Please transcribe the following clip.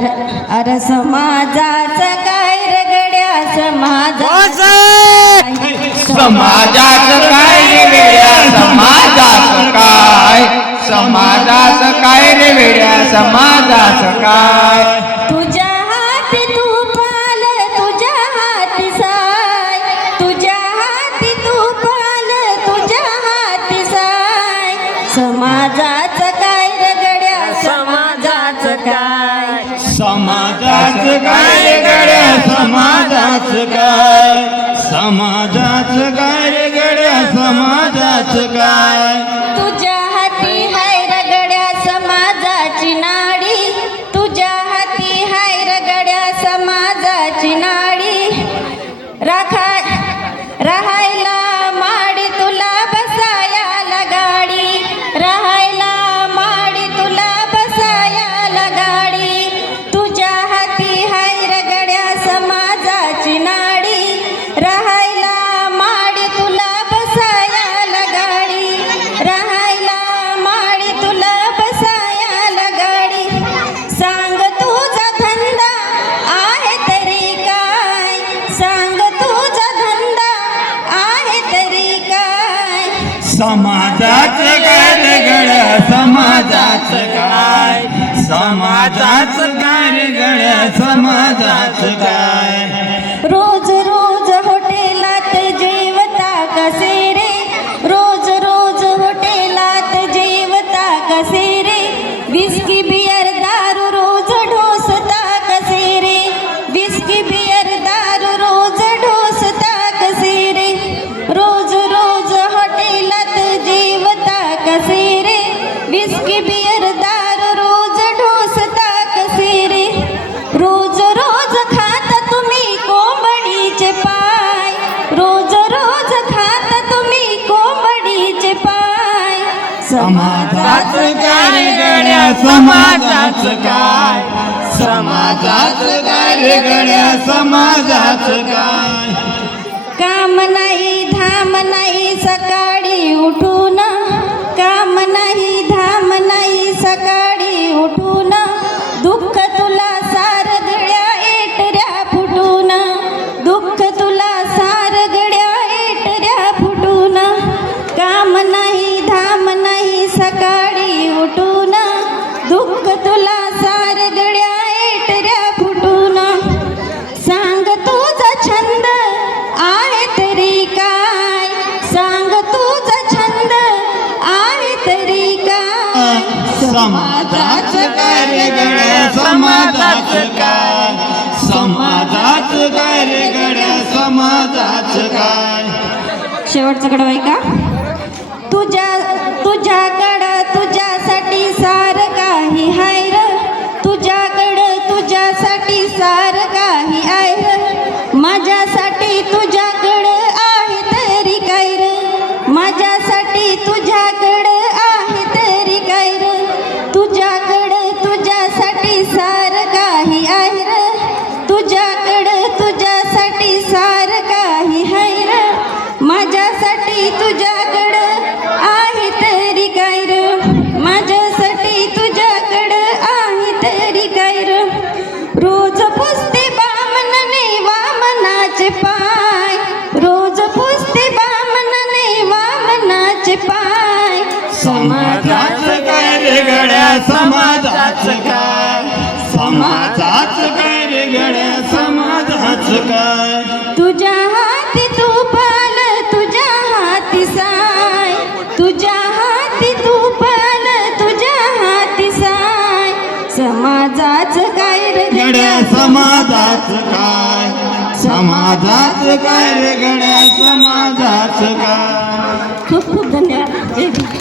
अरे समाजाचं काय रगड्या समाजाचं काय रे वेड्या समाजाचं काय समाजाचं काय रे वेड्या समाजाचं काय तुझ्या हाती तूप आलं तुझ्या हाती साय तुझ्या हाती तूप आलं तुझ्या हाती साय समाजाचं काय रगड्या समाजाचं काय समाजाचं काय गड्या समाजाचं काय समाजाचं काय गड्या समाजाचं काय तुझ्या हाती हाय रगड्या समाजाची नाडी तुझ्या हाती हाय रगड्या समाजाची नाडी राहायला माडी तुला बसायला गाडी राहायला माडी तुला बसायला गाडी तुझ्या हाती हाय रगड्या समाजाची नाडी राहायला माडी तुला बसायला गाडी राहायला माडी तुला बसायला गाडी सांग तुझा धंदा आहे तरी काय सांग तुझा धंदा आहे तरी काय समाजाचं काय गड्या समाजाचं काय समाजाचं काय गड्या समाजाचं काय रोज रोज हॉटेलात जेवता कसे रे रोज रोज हॉटेलात जेवता कसे रे विस्की बियर दारू रोज ढोसता कसे रे विस्की बियर दारू रोज ढोसता कसे रे रोज रोज हॉटेलात जेवता कसे रे विस्की बियर दारू रोज ढोसता कसे रे रोज रोज खाता तुम्ही कोंबडीचे पाय रोज रोज खाता तुम्ही कोंबडीचे पाय समाजाचं काय गड्या समाजाचं काय समाजाचं काय गड्या समाजाचं काय काम नाही धाम नाही सकाळी उठून काम नाही धाम नाही सकाळी उठून दुःख तुला सार गड्या एटऱ्या फुटून दुःख तुला सार गड्या एटऱ्या फुटून काम नाही धाम नाही सकाळी उठून दुःख तुला सार गड्या एटऱ्या फुटून सांग तुझा छंद आहे तरी काय सांग तुझा छंद आहे तरी काय समाजाचं काय गड्या समाजाचं काय समाजाचं काय गड्या समाजाचं काय शेवटचं कडव आहे का तुझ्याकडं तुझ्यासाठी सार काही हाय र तुझ्याकडं तुझ्यासाठी सार काही आहे र माझ्यासाठी तुझ्याकडं आहे तरी काय र माझ्यासाठी तुझ्याकडं आहे तरी काय र तुझ्याकडं तुझ्यासाठी सार काही आहे र तुझ्याकडं तुझ्यासाठी सार काही आहे र माझ्यासाठी तुझ्याकडं आहे तरी काय र माझ्यासाठी तुझ्याकडं आहे तरी काय र रोज पुसते बामणने वामनाचे पाय रोज पुसते बामणने वामनाचे पाय समाजाचं काय गड्या समाजाचं काय समाजाचं काय गड्या समाजाचं काय तुझ्या हाती तूप आलं तुझ्या हाती साय तुझ्या हाती तूप आलं तुझ्या हाती साय समाजाचं काय रे गड्या समाजाचं काय समाजाचं काय गड्या समाजाचं काय खूप खूप धन्यवाद जय भीम.